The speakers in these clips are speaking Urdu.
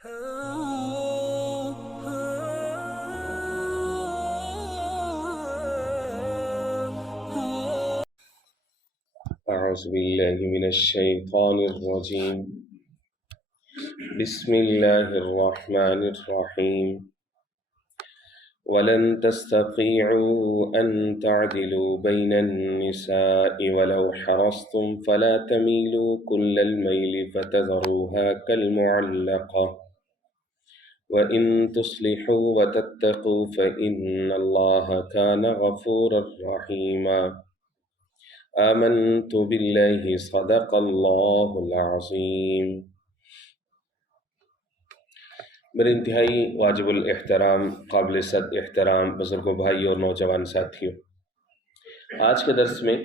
أعوذ بالله من الشيطان الرجيم. بسم الله الرحمن الرحيم. ولن تستطيعوا أن تعدلوا بين النساء ولو حرصتم فلا تميلوا كل الميل فتذروها كالمعلقة وإن تصلحوا وتتقوا فإن الله كان غفورا رحيما. آمنت بالله صدق اللہ العظیم. میرے انتہائی واجب الاحترام قابل صد احترام بزرگوں بھائی اور نوجوان ساتھیوں، آج کے درس میں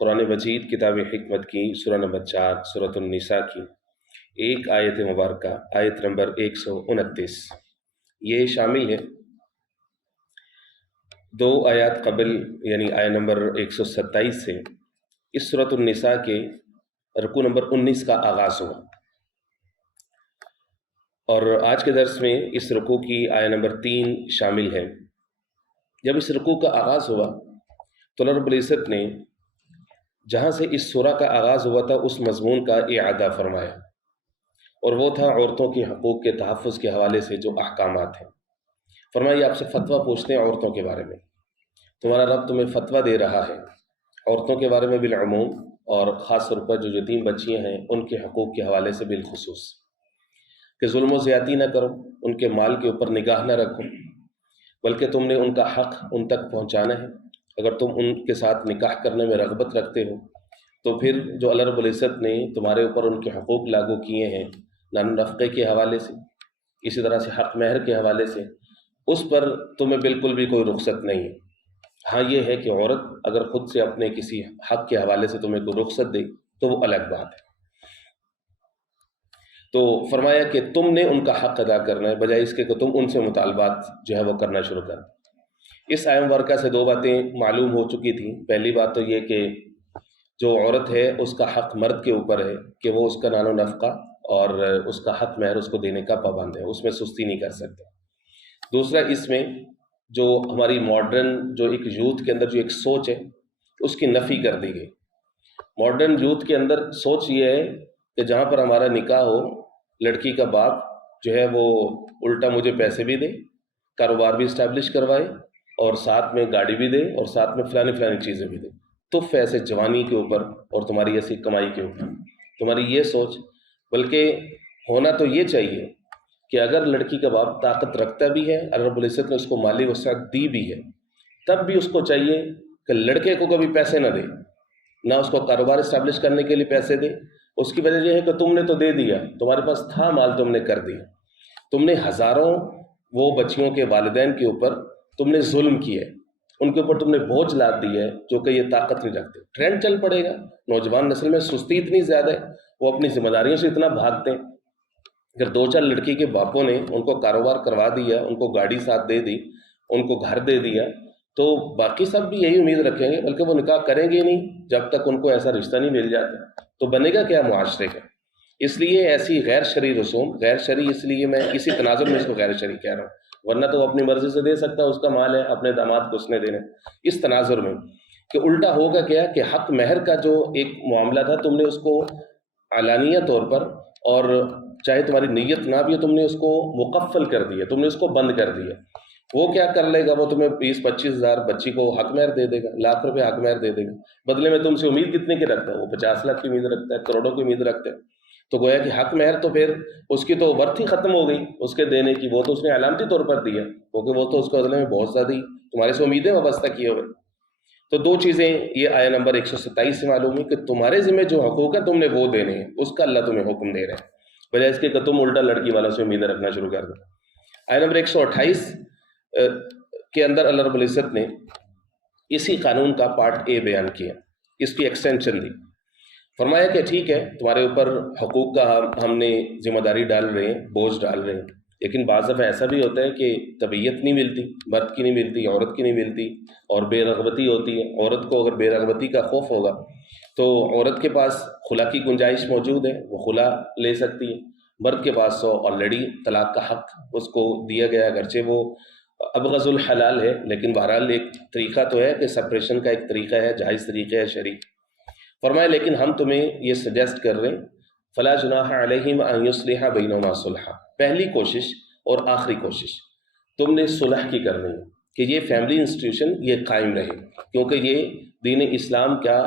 قرآن مجید کتاب حکمت کی سورہ نمبر 4 سورۃ النساء کی ایک آیت مبارکہ آیت نمبر 129 یہ شامل ہے دو آیات قبل، یعنی آیت نمبر 127 سے اس سورۃ النساء کے رکوع نمبر 19 کا آغاز ہوا، اور آج کے درس میں اس رکوع کی آیت نمبر 3 شامل ہے۔ جب اس رکوع کا آغاز ہوا تو اللہ رب العزت نے جہاں سے اس سورہ کا آغاز ہوا تھا اس مضمون کا اعادہ فرمایا، اور وہ تھا عورتوں کے حقوق کے تحفظ کے حوالے سے جو احکامات ہیں۔ فرمایا آپ سے فتویٰ پوچھتے ہیں عورتوں کے بارے میں، تمہارا رب تمہیں فتویٰ دے رہا ہے عورتوں کے بارے میں بالعموم، اور خاص طور پر جو یتیم بچیاں ہیں ان کے حقوق کے حوالے سے بالخصوص، کہ ظلم و زیادتی نہ کرو، ان کے مال کے اوپر نگاہ نہ رکھو، بلکہ تم نے ان کا حق ان تک پہنچانا ہے۔ اگر تم ان کے ساتھ نکاح کرنے میں رغبت رکھتے ہو تو پھر جو اللہ رب العزت نے تمہارے اوپر ان کے حقوق لاگو کیے ہیں نان نفقے کے حوالے سے، اسی طرح سے حق مہر کے حوالے سے، اس پر تمہیں بالکل بھی کوئی رخصت نہیں ہے۔ ہاں یہ ہے کہ عورت اگر خود سے اپنے کسی حق کے حوالے سے تمہیں کوئی رخصت دے تو وہ الگ بات ہے۔ تو فرمایا کہ تم نے ان کا حق ادا کرنا ہے، بجائے اس کے کہ تم ان سے مطالبات جو ہے وہ کرنا شروع کر۔ اس آیت مبارکہ سے دو باتیں معلوم ہو چکی تھیں۔ پہلی بات تو یہ کہ جو عورت ہے اس کا حق مرد کے اوپر ہے کہ وہ اس کا نان و نفقہ اور اس کا حق مہر اس کو دینے کا پابند ہے، اس میں سستی نہیں کر سکتے۔ دوسرا، اس میں جو ہماری ماڈرن جو ایک یوتھ کے اندر جو ایک سوچ ہے اس کی نفی کر دی گئی۔ ماڈرن یوتھ کے اندر سوچ یہ ہے کہ جہاں پر ہمارا نکاح ہو، لڑکی کا باپ جو ہے وہ الٹا مجھے پیسے بھی دے، کاروبار بھی اسٹیبلش کروائے، اور ساتھ میں گاڑی بھی دے، اور ساتھ میں فلانی چیزیں بھی دے، تف ایسے جوانی کے اوپر اور تمہاری ایسی کمائی کے اوپر، تمہاری یہ سوچ۔ بلکہ ہونا تو یہ چاہیے کہ اگر لڑکی کا باپ طاقت رکھتا بھی ہے، اللہ رب العزت نے اس کو مالی وسعت دی بھی ہے، تب بھی اس کو چاہیے کہ لڑکے کو کبھی پیسے نہ دے، نہ اس کو کاروبار اسٹیبلش کرنے کے لیے پیسے دے۔ اس کی وجہ یہ ہے کہ تم نے تو دے دیا، تمہارے پاس تھا مال، تم نے کر دیا، تم نے ہزاروں وہ بچیوں کے والدین کے اوپر تم نے ظلم کیا ہے، ان کے اوپر تم نے بوجھ لاد دی ہے جو کہ یہ طاقت نہیں رکھتے۔ ٹرینڈ چل پڑے گا، نوجوان نسل میں سستی اتنی زیادہ ہے، وہ اپنی ذمہ داریوں سے اتنا بھاگتے ہیں۔ اگر دو چار لڑکی کے باپوں نے ان کو کاروبار کروا دیا، ان کو گاڑی ساتھ دے دی، ان کو گھر دے دیا، تو باقی سب بھی یہی امید رکھیں گے، بلکہ وہ نکاح کریں گے نہیں جب تک ان کو ایسا رشتہ نہیں مل جاتا۔ تو بنے گا کیا معاشرے کا؟ اس لیے ایسی غیر شرعی رسوم، غیر شرعی اس لیے میں اسی تناظر میں اس کو غیر شرعی کہہ رہا ہوں، ورنہ تو وہ اپنی مرضی سے دے سکتا ہے، اس کا مال ہے، اپنے داماد کو اس نے دینا۔ اس تناظر میں کہ الٹا ہوگا کیا کہ حق مہر کا جو ایک معاملہ تھا تم نے اس کو علانیہ طور پر، اور چاہے تمہاری نیت نہ بھی ہو، تم نے اس کو مقفل کر دیا، تم نے اس کو بند کر دیا۔ وہ کیا کر لے گا؟ وہ تمہیں 20-25 ہزار بچی کو حق مہر دے دے گا، لاکھ روپے حق مہر دے دے گا، بدلے میں تم سے امید کتنے کی رکھتا ہے؟ وہ 50 لاکھ کی امید رکھتا ہے، کروڑوں کی امید رکھتا ہے۔ تو گویا کہ حق مہر تو پھر اس کی تو ورتھ ہی ختم ہو گئی اس کے دینے کی، وہ تو اس نے علامتی طور پر دیا، کیونکہ وہ تو اس کو بدلے میں بہت زیادہ ہی تمہارے سے امیدیں وابستہ کیے ہوئے۔ تو دو چیزیں یہ آیت نمبر 127 سے معلوم ہے کہ تمہارے ذمہ جو حقوق ہے تم نے وہ دینے ہیں، اس کا اللہ تمہیں حکم دے رہا ہے، بجائے اس کے کہ تم الٹا لڑکی والوں سے امیدیں رکھنا شروع کر دو۔ آیت نمبر 128 کے اندر اللہ رب العزت نے اسی قانون کا پارٹ اے بیان کیا، اس کی ایکسٹینشن دی۔ فرمایا کہ ٹھیک ہے تمہارے اوپر حقوق کا ہم نے ذمہ داری ڈال رہے ہیں، بوجھ ڈال رہے ہیں، لیکن بعض دفعہ ایسا بھی ہوتا ہے کہ طبیعت نہیں ملتی، مرد کی نہیں ملتی، عورت کی نہیں ملتی، اور بے رغبتی ہوتی ہے۔ عورت کو اگر بے رغبتی کا خوف ہوگا تو عورت کے پاس خلا کی گنجائش موجود ہے، وہ خلا لے سکتی ہے۔ مرد کے پاس تو آلریڈی طلاق کا حق اس کو دیا گیا، اگرچہ وہ ابغض الحلال ہے، لیکن بہرحال ایک طریقہ تو ہے کہ سپریشن کا ایک طریقہ ہے، جائز طریقہ ہے شرعی۔ فرمایا لیکن ہم تمہیں یہ سجیسٹ کر رہے ہیں فلا جناح علیہم ان یصلح بینہما صلحا، پہلی کوشش اور آخری کوشش تم نے صلح کی کرنی ہے کہ یہ فیملی انسٹیٹیوشن یہ قائم رہے، کیونکہ یہ دین اسلام کا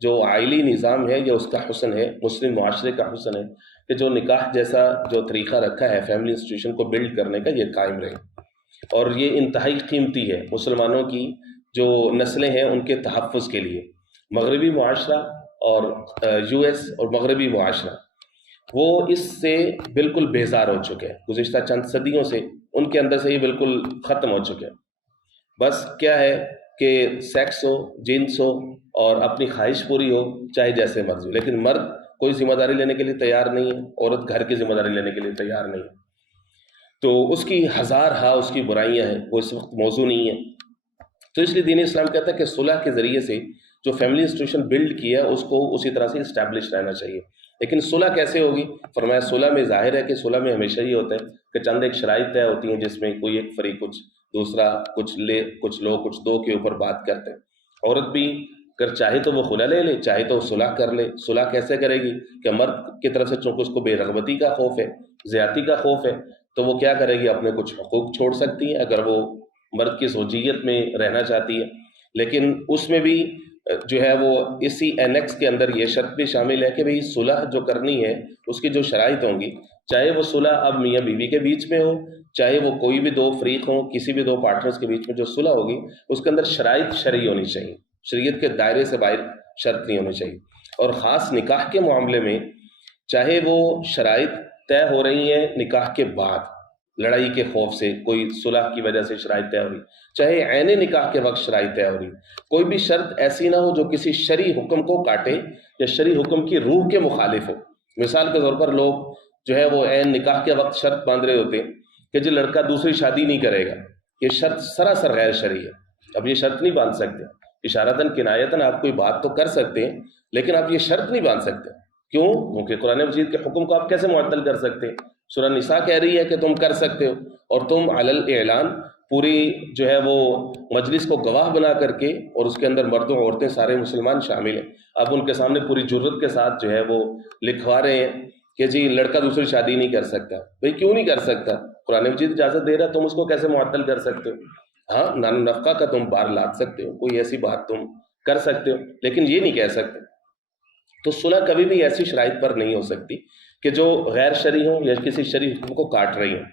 جو عائلی نظام ہے یا اس کا حسن ہے، مسلم معاشرے کا حسن ہے کہ جو نکاح جیسا جو طریقہ رکھا ہے فیملی انسٹیٹیوشن کو بلڈ کرنے کا یہ قائم رہے، اور یہ انتہائی قیمتی ہے مسلمانوں کی جو نسلیں ہیں ان کے تحفظ کے لیے۔ مغربی معاشرہ اور یو ایس اور مغربی معاشرہ وہ اس سے بالکل بیزار ہو چکے ہیں، گزشتہ چند صدیوں سے ان کے اندر سے یہ بالکل ختم ہو چکے ہیں۔ بس کیا ہے کہ سیکس ہو، جنس ہو اور اپنی خواہش پوری ہو چاہے جیسے مرضی ہو، لیکن مرد کوئی ذمہ داری لینے کے لیے تیار نہیں ہے، عورت گھر کی ذمہ داری لینے کے لیے تیار نہیں ہے، تو اس کی ہزار ہا اس کی برائیاں ہیں، وہ اس وقت موضوع نہیں ہے۔ تو اس لیے دین اسلام کہتا ہے کہ صلح کے ذریعے سے جو فیملی انسٹیٹیوشن بلڈ کیا اس کو اسی طرح سے اسٹیبلش رہنا چاہیے۔ لیکن صلح کیسے ہوگی؟ فرمایا صلح میں ظاہر ہے کہ صلح میں ہمیشہ یہ ہوتا ہے کہ چند ایک شرائط طے ہوتی ہیں جس میں کوئی ایک فریق کچھ، دوسرا کچھ لے، کچھ لو، کچھ دو کے اوپر بات کرتے ہیں۔ عورت بھی اگر چاہے تو وہ خلا لے لے، چاہے تو صلح کر لے۔ صلح کیسے کرے گی کہ مرد کی طرف سے چونکہ اس کو بے رغبتی کا خوف ہے، زیادتی کا خوف ہے، تو وہ کیا کرے گی، اپنے کچھ حقوق چھوڑ سکتی ہے اگر وہ مرد کی زوجیت میں رہنا چاہتی ہے۔ لیکن اس میں بھی جو ہے وہ اسی اینیکس کے اندر یہ شرط بھی شامل ہے کہ بھئی صلح جو کرنی ہے اس کی جو شرائط ہوں گی، چاہے وہ صلح اب میاں بیوی کے بیچ میں ہو، چاہے وہ کوئی بھی دو فریق ہوں، کسی بھی دو پارٹنرز کے بیچ میں جو صلح ہوگی اس کے اندر شرائط شرعی ہونی چاہیے، شریعت کے دائرے سے باہر شرط نہیں ہونی چاہیے۔ اور خاص نکاح کے معاملے میں چاہے وہ شرائط طے ہو رہی ہیں نکاح کے بعد لڑائی کے خوف سے، کوئی صلح کی وجہ سے شرائط طے ہو رہی، چاہے عین نکاح کے وقت شرائط طے ہو رہی، کوئی بھی شرط ایسی نہ ہو جو کسی شرعی حکم کو کاٹے یا شرعی حکم کی روح کے مخالف ہو۔ مثال کے طور پر لوگ جو ہے وہ عین نکاح کے وقت شرط باندھ رہے ہوتے ہیں کہ جو لڑکا دوسری شادی نہیں کرے گا، یہ شرط سراسر غیر شرعی ہے۔ اب یہ شرط نہیں باندھ سکتے، اشارتاً کنایتاً آپ کوئی بات تو کر سکتے ہیں لیکن آپ یہ شرط نہیں باندھ سکتے۔ کیوں؟ کیونکہ قرآن مجید کے حکم کو آپ کیسے معطل کر سکتے ہیں؟ سورہ نساء کہہ رہی ہے کہ تم کر سکتے ہو، اور تم علی الاعلان پوری جو ہے وہ مجلس کو گواہ بنا کر کے، اور اس کے اندر مردوں عورتیں سارے مسلمان شامل ہیں، اب ان کے سامنے پوری جرت کے ساتھ جو ہے وہ لکھوا رہے ہیں کہ جی لڑکا دوسری شادی نہیں کر سکتا۔ بھئی کیوں نہیں کر سکتا؟ قرآن مجید اجازت دے رہا، تم اس کو کیسے معطل کر سکتے ہو؟ ہاں، نان نفقہ کا تم بار لاد سکتے ہو، کوئی ایسی بات تم کر سکتے ہو، لیکن یہ نہیں کہہ سکتے۔ تو صلح کبھی بھی ایسی شرائط پر نہیں ہو سکتی کہ جو غیر شرعی ہوں یا کسی شرعی حکم کو کاٹ رہی ہوں۔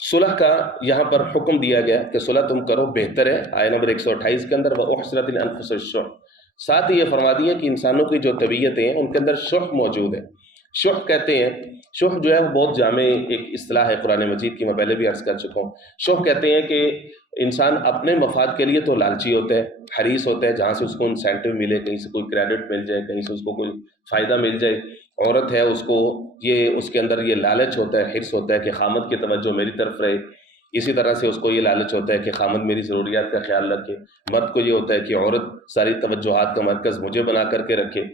صلح کا یہاں پر حکم دیا گیا کہ صلح تم کرو، بہتر ہے، آیہ نمبر 128 کے اندر وَأُحْصِرَتِ الْأَنفُسُ الشُّحَّ، ساتھ ہی یہ فرما دیا کہ انسانوں کی جو طبیعتیں ہیں ان کے اندر شح موجود ہے۔ شح کہتے ہیں، شح جو ہے وہ بہت جامع ایک اصطلاح ہے قرآن مجید کی، میں پہلے بھی عرض کر چکا ہوں۔ شح کہتے ہیں کہ انسان اپنے مفاد کے لیے تو لالچی ہوتا ہے، حریص ہوتا ہے، جہاں سے اس کو انسینٹو ملے، کہیں سے کوئی کریڈٹ مل جائے، کہیں سے اس کو کوئی فائدہ مل جائے۔ عورت ہے اس کو یہ اس کے اندر یہ لالچ ہوتا ہے، حرص ہوتا ہے کہ خامد کی توجہ میری طرف رہے، اسی طرح سے اس کو یہ لالچ ہوتا ہے کہ خامد میری ضروریات کا خیال رکھے، مرد کو یہ ہوتا ہے کہ عورت ساری توجہات کا مرکز مجھے بنا کر کے رکھے۔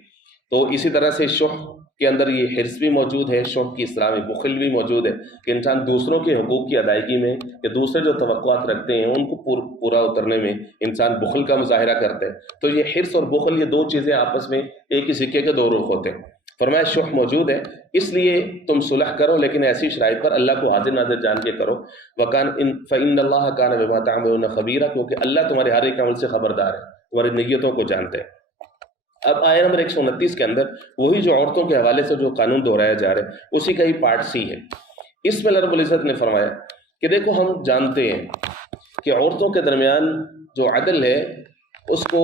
تو اسی طرح سے شح کے اندر یہ حرص بھی موجود ہے، شح کی اصطلاح میں بخل بھی موجود ہے کہ انسان دوسروں کے حقوق کی ادائیگی میں یا دوسرے جو توقعات رکھتے ہیں ان کو پورا اترنے میں انسان بخل کا مظاہرہ کرتا ہے۔ تو یہ حرص اور بخل، یہ دو چیزیں آپس میں ایک ہی سکے کے دو رخ ہوتے ہیں۔ فرمایا شح موجود ہے، اس لیے تم صلح کرو لیکن ایسی شرائط پر اللہ کو حاضر ناظر جان کے کرو۔ فَإِنَّ اللَّهَ كَانَ بِمَا تَعْمَلُونَ خَبِيرًا، کیونکہ اللہ تمہارے ہر ایک عمل سے خبردار ہے، تمہاری نیتوں کو جانتے ہیں۔ اب آیہ نمبر 129 کے اندر وہی جو عورتوں کے حوالے سے جو قانون دہرایا جا رہا ہے اسی کا ہی پارٹ سی ہے۔ اس میں اللہ رب العزت نے فرمایا کہ دیکھو ہم جانتے ہیں کہ عورتوں کے درمیان جو عدل ہے اس کو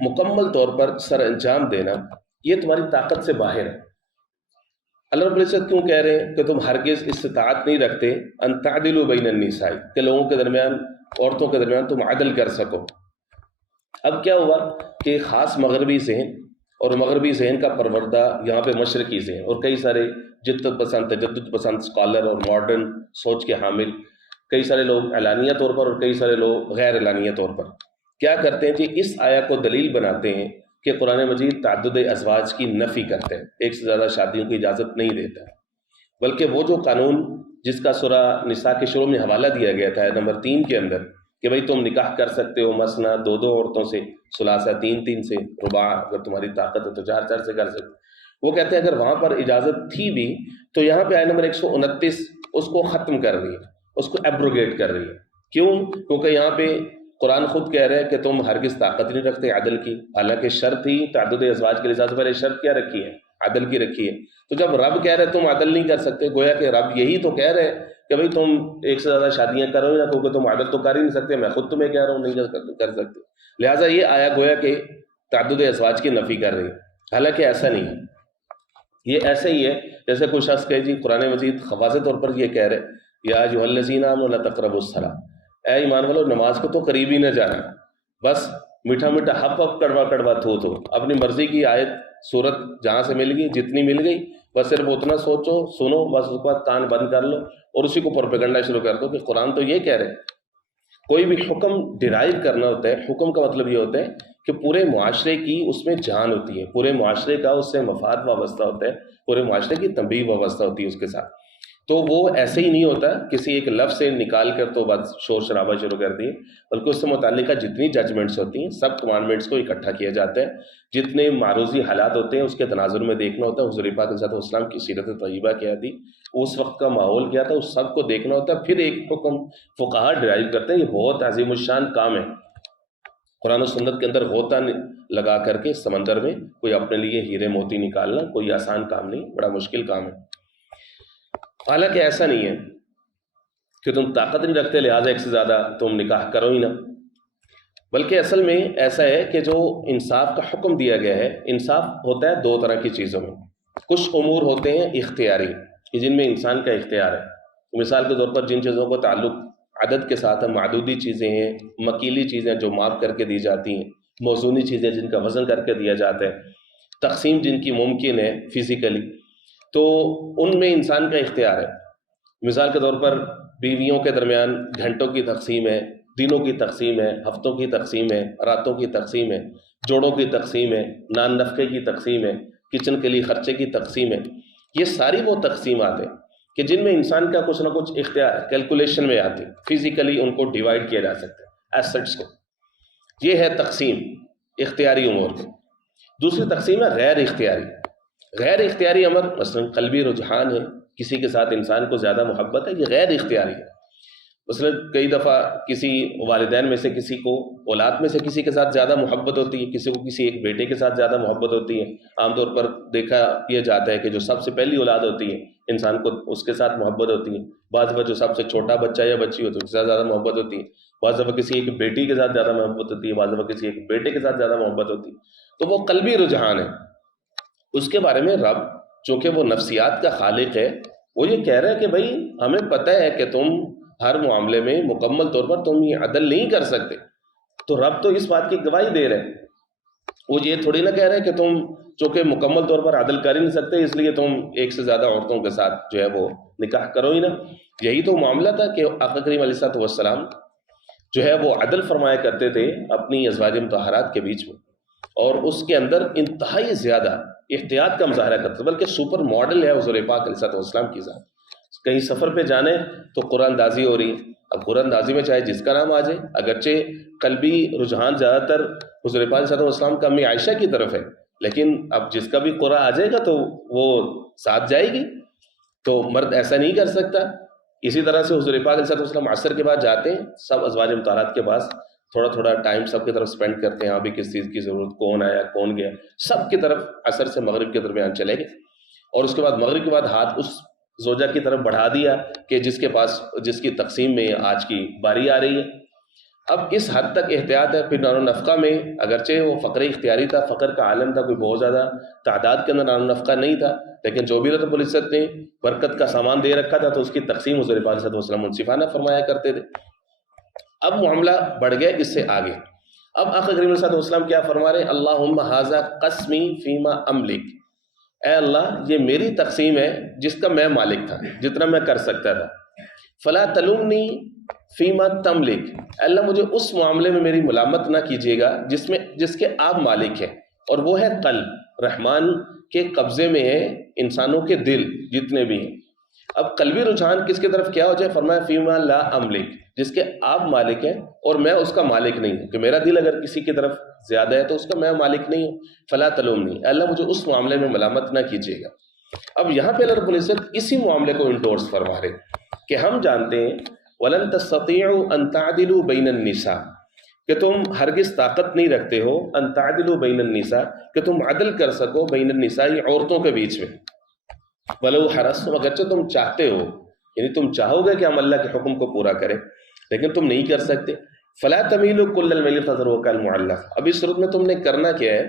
مکمل طور پر سر انجام دینا یہ تمہاری طاقت سے باہر ہے۔ اللہ رب العزت کیوں کہہ رہے ہیں کہ تم ہرگز استطاعت نہیں رکھتے ان تعدلوا بین النساء، کہ لوگوں کے درمیان، عورتوں کے درمیان تم عدل کر سکو۔ اب کیا ہوا کہ خاص مغربی ذہن اور مغربی ذہن کا پروردہ یہاں پہ مشرقی ذہن اور کئی سارے جدت پسند، تجدد پسند اسکالر اور ماڈرن سوچ کے حامل کئی سارے لوگ اعلانیہ طور پر اور کئی سارے لوگ غیر اعلانیہ طور پر کیا کرتے ہیں کہ اس آیہ کو دلیل بناتے ہیں کہ قرآن مجید تعدد ازواج کی نفی کرتے ہیں، ایک سے زیادہ شادیوں کی اجازت نہیں دیتا۔ بلکہ وہ جو قانون جس کا سورہ نساء کے شروع میں حوالہ دیا گیا تھا نمبر 3 کے اندر کہ بھئی تم نکاح کر سکتے ہو مثنا 2 عورتوں سے، ثلاثہ 3 سے، رباع اگر تمہاری طاقت ہے تو 4 سے کر سکتے، وہ کہتے ہیں اگر وہاں پر اجازت تھی بھی تو یہاں پہ آئے نمبر 129 اس کو ختم کر رہی ہے، اس کو ایبروگیٹ کر رہی ہے۔ کیوں؟ کیونکہ یہاں پہ قرآن خود کہہ رہے ہیں کہ تم ہرگز طاقت نہیں رکھتے عدل کی، حالانکہ شرط ہی تعدد ازواج کے لحاظ سے پہلے شرط کیا رکھی ہے؟ عدل کی رکھی ہے۔ تو جب رب کہہ رہے تم عدل نہیں کر سکتے، گویا کہ رب یہی تو کہہ رہے کہ بھئی تم ایک سے زیادہ شادیاں کرو یا، کیونکہ تم عدل تو کر ہی نہیں سکتے، میں خود تمہیں کہہ رہا ہوں نہیں کر سکتے، لہٰذا یہ آیا گویا کہ تعدد ازواج کی نفی کر رہی ہے، حالانکہ ایسا نہیں ہے۔ یہ ایسے ہی ہے جیسے کوئی شخص کہے جی قرآن مجید واضح طور پر یہ کہہ رہے یا ایھا الذین آمنوا لا تقربوا الصلاۃ، اے ایمان والو نماز کو تو قریب ہی نہ جانا، بس میٹھا میٹھا ہپ ہپ کڑوا کڑوا تھو اپنی مرضی کی آیت صورت جہاں سے مل گئی جتنی مل گئی بس صرف اتنا سوچو سنو، بس اس کے بعد کان بند کر لو اور اسی کو پروپیگنڈا شروع کر دو کہ قرآن تو یہ کہہ رہے۔ کوئی بھی حکم ڈیرائیو کرنا ہوتا ہے، حکم کا مطلب یہ ہوتا ہے کہ پورے معاشرے کی اس میں جان ہوتی ہے، پورے معاشرے کا اس سے مفاد وابستہ ہوتا ہے، پورے معاشرے کی تنبیہ وابستہ ہوتی ہے اس کے ساتھ، تو وہ ایسے ہی نہیں ہوتا کسی ایک لفظ سے نکال کر تو بس شور شرابہ شروع کر دیے، بلکہ اس سے متعلقہ جتنی ججمنٹس ہوتی ہیں سب کمانڈمنٹس کو اکٹھا کیا جاتا ہے، جتنے معروضی حالات ہوتے ہیں اس کے تناظر میں دیکھنا ہوتا ہے، حضور پاک صلی اللہ علیہ وسلم کی سیرت طیبہ کیا تھی، اس وقت کا ماحول کیا تھا، اس سب کو دیکھنا ہوتا ہے، پھر ایک حکم فقہا ڈرائیو کرتے ہیں۔ یہ بہت عظیم الشان کام ہے، قرآن و سنت کے اندر غوطہ لگا کر کے سمندر میں کوئی اپنے لیے ہیرے موتی نکالنا کوئی آسان کام نہیں، بڑا مشکل کام ہے۔ حالانکہ ایسا نہیں ہے کہ تم طاقت نہیں رکھتے لہٰذا ایک سے زیادہ تم نکاح کرو ہی نہ، بلکہ اصل میں ایسا ہے کہ جو انصاف کا حکم دیا گیا ہے، انصاف ہوتا ہے 2 طرح کی چیزوں میں، کچھ امور ہوتے ہیں اختیاری جن میں انسان کا اختیار ہے، مثال کے طور پر جن چیزوں کو تعلق عدد کے ساتھ ہے، معدودی چیزیں ہیں، مکیلی چیزیں جو ماپ کر کے دی جاتی ہیں، موزونی چیزیں جن کا وزن کر کے دیا جاتا ہے، تقسیم جن کی ممکن ہے فزیکلی، تو ان میں انسان کا اختیار ہے۔ مثال کے طور پر بیویوں کے درمیان گھنٹوں کی تقسیم ہے، دنوں کی تقسیم ہے، ہفتوں کی تقسیم ہے، راتوں کی تقسیم ہے، جوڑوں کی تقسیم ہے، نان نفقے کی تقسیم ہے، کچن کے لیے خرچے کی تقسیم ہے، یہ ساری وہ تقسیمات ہیں کہ جن میں انسان کا کچھ نہ کچھ اختیار کیلکولیشن میں آتی، فزیکلی ان کو ڈیوائڈ کیا جا سکتا ہے ایسٹس کو، یہ ہے تقسیم اختیاری امور کی۔ دوسری تقسیم ہے غیر اختیاری۔ غیر اختیاری امر مثلا قلبی رجحان ہے، کسی کے ساتھ انسان کو زیادہ محبت ہے، یہ غیر اختیاری ہے۔ مثلا کئی دفعہ کسی والدین میں سے کسی کو اولاد میں سے کسی کے ساتھ زیادہ محبت ہوتی ہے، کسی کو کسی ایک بیٹے کے ساتھ زیادہ محبت ہوتی ہے، عام طور پر دیکھا یہ جاتا ہے کہ جو سب سے پہلی اولاد ہوتی ہے انسان کو اس کے ساتھ محبت ہوتی ہے، بعض دفعہ جو سب سے چھوٹا بچہ یا بچی ہوتی ہے اس کے ساتھ زیادہ محبت ہوتی ہے، بعض دفعہ کسی ایک بیٹی کے ساتھ زیادہ محبت ہوتی ہے، بعض دفعہ کسی ایک بیٹے کے ساتھ زیادہ محبت ہوتی ہے، تو وہ قلبی رجحان ہے۔ اس کے بارے میں رب چونکہ وہ نفسیات کا خالق ہے، وہ یہ کہہ رہا ہے کہ بھائی ہمیں پتہ ہے کہ تم ہر معاملے میں مکمل طور پر تم یہ عدل نہیں کر سکتے، تو رب تو اس بات کی گواہی دے رہے ہیں، وہ یہ تھوڑی نہ کہہ رہے کہ تم چونکہ مکمل طور پر عدل کر ہی نہیں سکتے اس لیے تم ایک سے زیادہ عورتوں کے ساتھ جو ہے وہ نکاح کرو ہی نہ۔ یہی تو معاملہ تھا کہ آقا کریم علیہ الصلوۃ والسلام جو ہے وہ عدل فرمایا کرتے تھے اپنی ازواج مطہرات کے بیچ میں، اور اس کے اندر انتہائی زیادہ احتیاط کا مظاہرہ کرتے، بلکہ سپر ماڈل ہے حضور پاک علیہ الصلوۃ والسلام کی ذات۔ کہیں سفر پہ جانے تو قرآن اندازی ہو رہی ہے، اب قرآن اندازی میں چاہے جس کا نام آ جائے، اگرچہ قلبی رجحان زیادہ تر حضور پاک صلی اللہ علیہ وسلم کا امی عائشہ کی طرف ہے، لیکن اب جس کا بھی قرآن آ جائے گا تو وہ ساتھ جائے گی، تو مرد ایسا نہیں کر سکتا۔ اسی طرح سے حضور پاک علیہ وسلم عصر کے بعد جاتے ہیں، سب ازواج مطہرات کے پاس تھوڑا تھوڑا ٹائم سب کی طرف سپینڈ کرتے ہیں، ابھی کس چیز کی ضرورت، کون آیا کون گیا، سب کی طرف عصر سے مغرب کے درمیان چلے گئے، اور اس کے بعد مغرب کے بعد ہاتھ اس زوجہ کی طرف بڑھا دیا کہ جس کے پاس جس کی تقسیم میں آج کی باری آ رہی ہے۔ اب اس حد تک احتیاط ہے۔ پھر نان و نفقہ میں اگرچہ وہ فقر اختیاری تھا، فقر کا عالم تھا، کوئی بہت زیادہ تعداد کے اندر نان و نفقہ نہیں تھا، لیکن جو بھی رب العزت نے برکت کا سامان دے رکھا تھا تو اس کی تقسیم حضور پاک صلی اللہ علیہ وسلم منصفانہ فرمایا کرتے تھے۔ اب معاملہ بڑھ گیا اس سے آگے، اب آقا کریم صلی اللہ علیہ وسلم کیا فرما رہے ہیں؟ اللہم ھذا قسمی فیما املک، اے اللہ یہ میری تقسیم ہے جس کا میں مالک تھا، جتنا میں کر سکتا تھا، فلا تلمنی فیما تملک، اے اللہ مجھے اس معاملے میں میری ملامت نہ کیجیے گا جس کے آپ مالک ہیں، اور وہ ہے قلب، رحمان کے قبضے میں ہے انسانوں کے دل جتنے بھی ہیں، اب قلبی رجحان کس کی طرف کیا ہو جائے؟ فرمایا فیما لا املک، جس کے آپ مالک ہیں اور میں اس کا مالک نہیں ہوں، کہ میرا دل اگر کسی کی طرف زیادہ ہے تو اس کا میں مالک نہیں ہوں، فلا تلومنی، اللہ مجھے اس معاملے میں ملامت نہ کیجیے گا۔ اب یہاں پہ اللہ رب العزت اسی معاملے کو انڈورس فرما رہے کہ ہم جانتے ہیں وَلَن تَسْتَطِيعُوا أَن تَعْدِلُوا بَيْنَ النِّسَاءِ، کہ تم ہرگز طاقت نہیں رکھتے ہو ان تعدلوا بین النساء، کہ تم عدل کر سکو بین النساء، عورتوں کے بیچ میں، ولو حرصتم، اگرچہ تم چاہتے ہو، یعنی تم چاہو گے کہ ہم اللہ کے حکم کو پورا کریں لیکن تم نہیں کر سکتے۔ فلا تمیلوا کل المیل فتذروها کالمعلقہ، اب اس صورت میں تم نے کرنا کیا ہے؟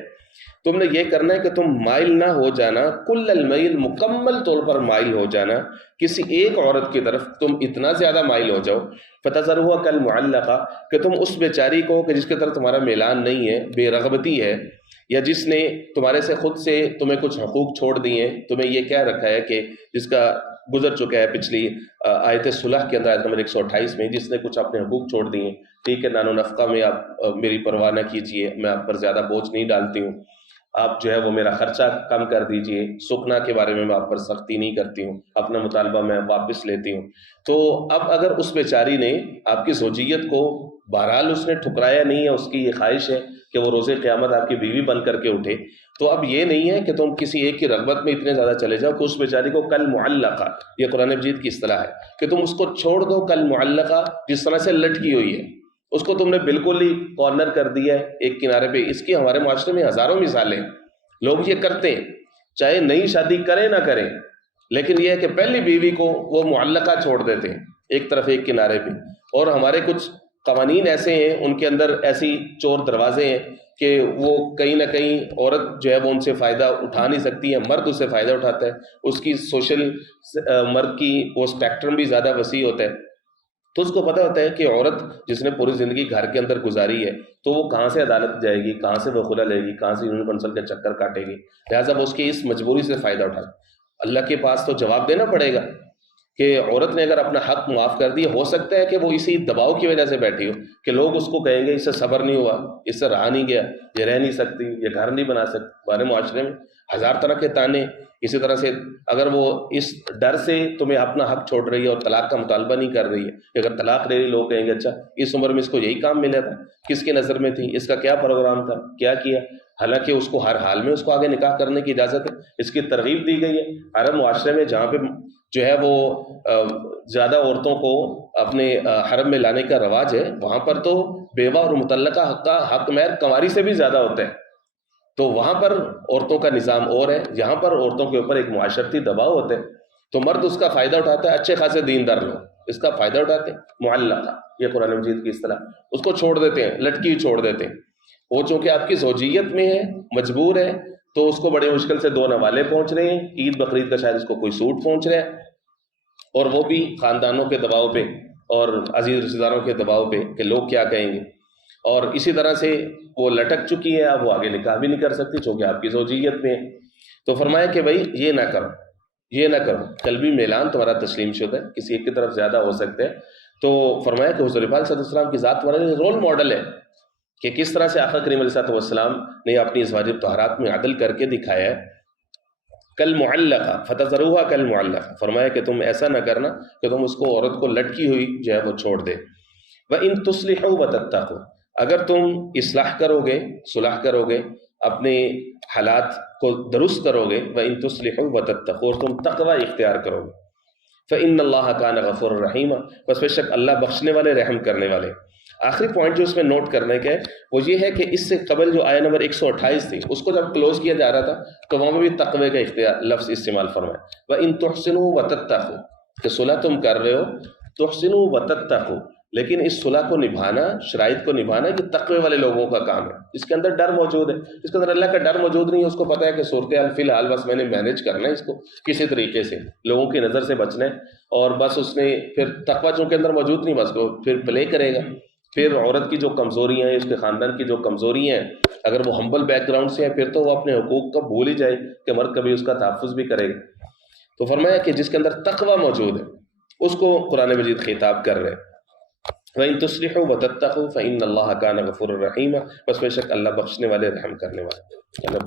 تم نے یہ کرنا ہے کہ تم مائل نہ ہو جانا، کل المیل، مکمل طور پر مائل ہو جانا کسی ایک عورت کی طرف، تم اتنا زیادہ مائل ہو جاؤ، فتذروها کالمعلقہ، کہ تم اس بیچاری کو کہ جس کی طرف تمہارا میلان نہیں ہے، بے رغبتی ہے، یا جس نے تمہارے سے خود سے تمہیں کچھ حقوق چھوڑ دیے ہیں، تمہیں یہ کہہ رکھا ہے کہ جس کا گزر چکا ہے پچھلی آیت صلح کے اندر، آیت نمبر 128 میں، جس نے کچھ اپنے حقوق چھوڑ دیے ہیں، ٹھیک ہے، نان و نفقہ میں آپ میری پرواہ نہ کیجئے، میں آپ پر زیادہ بوجھ نہیں ڈالتی ہوں، آپ جو ہے وہ میرا خرچہ کم کر دیجئے، سکنا کے بارے میں آپ پر سختی نہیں کرتی ہوں، اپنا مطالبہ میں واپس لیتی ہوں۔ تو اب اگر اس بیچاری نے آپ کی زوجیت کو، بہرحال اس نے ٹھکرایا نہیں ہے، اس کی یہ خواہش ہے کہ وہ روز قیامت آپ کی بیوی بن کر کے اٹھے، تو اب یہ نہیں ہے کہ تم کسی ایک کی رغبت میں اتنے زیادہ چلے جاؤ کہ اس بیچاری کو کل معلقہ، یہ قرآن مجید کی اصطلاح ہے کہ تم اس کو چھوڑ دو کل معلقہ، جس طرح سے لٹکی ہوئی ہے، اس کو تم نے بالکل ہی کارنر کر دیا ہے ایک کنارے پہ۔ اس کی ہمارے معاشرے میں ہزاروں مثالیں، لوگ یہ کرتے ہیں، چاہے نئی شادی کریں نہ کریں، لیکن یہ ہے کہ پہلی بیوی کو وہ معلقہ چھوڑ دیتے ہیں ایک طرف، ایک کنارے پہ۔ اور ہمارے کچھ قوانین ایسے ہیں، ان کے اندر ایسی چور دروازے ہیں کہ وہ کہیں نہ کہیں عورت جو ہے وہ ان سے فائدہ اٹھا نہیں سکتی ہے، مرد اس سے فائدہ اٹھاتا ہے، اس کی سوشل، مرد کی وہ اسپیکٹرم بھی زیادہ وسیع ہوتا ہے، تو اس کو پتہ ہوتا ہے کہ عورت جس نے پوری زندگی گھر کے اندر گزاری ہے تو وہ کہاں سے عدالت جائے گی، کہاں سے وہ خلا لے گی، کہاں سے یونین کونسل کے چکر کاٹے گی، لہٰذا وہ اس کی اس مجبوری سے فائدہ اٹھائے۔ اللہ کے پاس تو جواب دینا پڑے گا کہ عورت نے اگر اپنا حق معاف کر دیا، ہو سکتا ہے کہ وہ اسی دباؤ کی وجہ سے بیٹھی ہو کہ لوگ اس کو کہیں گے اس سے صبر نہیں ہوا، اس سے رہا نہیں گیا، یہ رہ نہیں سکتی، یہ گھر نہیں بنا سکتی۔ ہمارے معاشرے میں ہزار طرح کے تانے۔ اسی طرح سے اگر وہ اس ڈر سے تمہیں اپنا حق چھوڑ رہی ہے اور طلاق کا مطالبہ نہیں کر رہی ہے، کہ اگر طلاق لے رہی، لوگ کہیں گے اچھا اس عمر میں اس کو یہی کام ملا تھا، کس کی نظر میں تھی، اس کا کیا پروگرام تھا، کیا کیا، حالانکہ اس کو ہر حال میں اس کو آگے نکاح کرنے کی اجازت ہے، اس کی ترغیب دی گئی ہے۔ عرب معاشرے میں جہاں پہ جو ہے وہ زیادہ عورتوں کو اپنے حرم میں لانے کا رواج ہے، وہاں پر تو بیوہ اور مطلقہ حق کا حق مہر کنواری سے بھی زیادہ ہوتا ہے، تو وہاں پر عورتوں کا نظام اور ہے، یہاں پر عورتوں کے اوپر ایک معاشرتی دباؤ ہوتا ہے، تو مرد اس کا فائدہ اٹھاتا ہے، اچھے خاصے دیندار لوگ اس کا فائدہ اٹھاتے ہیں۔ معلقہ، یہ قرآن مجید کی اصطلاح، اس کو چھوڑ دیتے ہیں، لٹکی چھوڑ دیتے ہیں۔ وہ چونکہ آپ کی زوجیت میں ہے، مجبور ہے، تو اس کو بڑے مشکل سے 2 نوالے پہنچ رہے ہیں، عید بقرعید کا شاید اس کو کوئی سوٹ پہنچ رہا ہے، اور وہ بھی خاندانوں کے دباؤ پہ اور عزیز رشتہ داروں کے دباؤ پہ کہ لوگ کیا کہیں گے، اور اسی طرح سے وہ لٹک چکی ہے، اب وہ آگے نکاح بھی نہیں کر سکتی چونکہ آپ کی زوجیت میں ہے۔ تو فرمایا کہ بھائی یہ نہ کرو، یہ نہ کرو، قلبی میلان تمہارا تسلیم شدہ ہے، کسی ایک کی طرف زیادہ ہو سکتے ہیں۔ تو فرمایا کہ حضور پاک صلی اللہ علیہ وسلم کی ذات تمہارے لیے رول ماڈل ہے کہ کس طرح سے آقا کریم علیہ السلام نے اپنی ازواج طاہرات میں عدل کر کے دکھایا ہے۔ کل معلقہ فتذروها کل معلقہ، فرمایا کہ تم ایسا نہ کرنا کہ تم اس کو، عورت کو لٹکی ہوئی جو ہے وہ چھوڑ دے۔ وَإِن تُصْلِحُوا وَتَتَّقُوا، اگر تم اصلاح کرو گے، صلح کرو گے، اپنے حالات کو درست کرو گے، وَإِن تُصْلِحُوا وَتَتَّقُوا، اور تم تقوی اختیار کرو گے، فَإِنَّ اللَّهَ كَانَ غَفُورًا رَحِيمًا، بس بے شک اللہ بخشنے والے، رحم کرنے والے۔ آخری پوائنٹ جو اس میں نوٹ کرنے کا ہے وہ یہ ہے کہ اس سے قبل جو آیت نمبر 128 تھی، اس کو جب کلوز کیا جا رہا تھا تو وہاں بھی تقوی کا اختیار لفظ استعمال فرمایا، وَإِن تُحْسِنُوا وَتَتَّقُوا، کہ صلح تم کر رہے ہو، تحسنوا وتتقوا، لیکن اس صلح کو نبھانا، شرائط کو نبھانا یہ تقوی والے لوگوں کا کام ہے، اس کے اندر ڈر موجود ہے، اس کے اندر اللہ کا ڈر موجود نہیں ہے، اس کو پتہ ہے کہ صورتحال فی الحال بس میں نے مینیج کرنا ہے، اس کو کسی طریقے سے لوگوں کی نظر سے بچنا ہے، اور بس اس نے پھر تقوی جو کے اندر موجود نہیں، بس کو پھر پلے کرے گا۔ پھر عورت کی جو کمزوریاں ہیں، اس کے خاندان کی جو کمزوریاں ہیں، اگر وہ ہمبل بیک گراؤنڈ سے ہے پھر تو وہ اپنے حقوق کو بھول ہی جائے کہ مرد کبھی اس کا تحفظ بھی کرے گا۔ تو فرمایا کہ جس کے اندر تقوی موجود ہے اس کو قرآن مجید خطاب کر رہے ہیں، وَإِن تُصْلِحُوا وَتَتَّقُوا فَإِنَّ اللَّهَ كَانَ غَفُورًا رَحِيمًا، بس بے شک اللہ بخشنے والے، رحم کرنے والے۔ اللہ